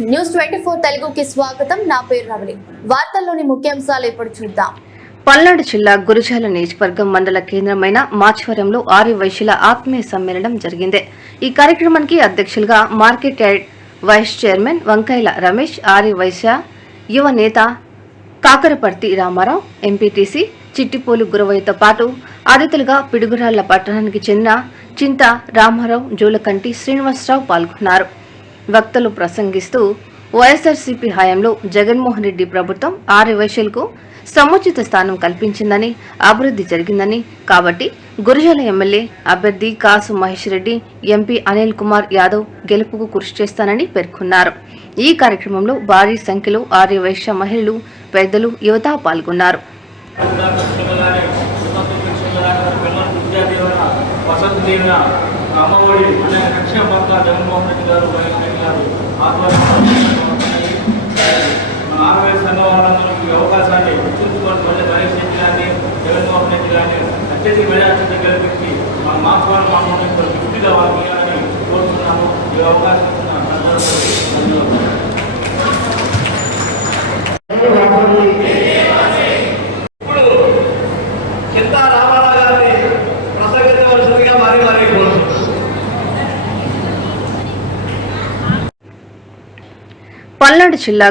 News twenty four తెలుగుకి స్వాగతం. నా పేరు రవలి వార్తల్లోని ముఖ్యాంశాలు ఇప్పుడు చూద్దాం. పల్నాడు జిల్లా గురుజాల నియోజకవర్గం మండల కేంద్రమైన మాచవరంలో ఆర్య వైశ్యుల ఆత్మీయ సమ్మేళనం జరిగింది. ఈ కార్యక్రమానికి అధ్యక్షులుగా మార్కెట్ యార్డ్ వైస్ చైర్మన్ వంకాయల రమేష్ ఆర్యవైశ్య యువ నేత కాకరపర్తి రామారావు ఎంపీటీసీ చిట్టిపోలు గురవయ్యతో పాటు అతిథులుగా పిడుగురాళ్ళ పట్టణానికి చెందిన చింత రామారావు జూలకంటి శ్రీనివాసరావు పాల్గొన్నారు. వక్తలు ప్రసంగిస్తూ వైఎస్ఆర్సీపీ హయాంలో జగన్మోహన్ రెడ్డి ప్రభుత్వం ఆర్య వైశ్యులకు సముచిత స్థానం కల్పించిందని అభివృద్ధి జరిగిందని. కాబట్టి గురుజల ఎమ్మెల్యే అభ్యర్థి కాసు మహేష్ రెడ్డి ఎంపీ అనిల్ కుమార్ యాదవ్ గెలుపుకు కృషి చేస్తానని పేర్కొన్నారు. ఈ కార్యక్రమంలో భారీ సంఖ్యలో ఆర్య వైశ్య మహిళలు పెద్దలు యువత పాల్గొన్నారు. పిల్లలని అమ్మఒడి అనే సంక్షేమ పథకాలు జగన్మోహన్ రెడ్డి గారు వైఎస్ రెడ్డి గారు ఆధ్వర్యంలో మన ఆర్వై సంఘం వాళ్ళందరూ ఈ అవకాశాన్ని గుర్తుంచుకొని మళ్ళీ వైఎస్ రెడ్డి గారిని జగన్మోహన్ రెడ్డి గారిని అత్యధిక మెజార్టీతో గెలిపించి మన మాత్వాన్ని మనం గిఫ్ట్గా వాళ్ళకి ఇవ్వాలని కోరుతున్నాము. ఈ అవకాశం ఇచ్చిన అందరికీ ధన్యవాదాలు. ఇప్పుడు చింత రామారావు గారిని ప్రసంగించవలసిందిగా మరీ మరీ కోరుతున్నాను పల్నాడు జిల్లా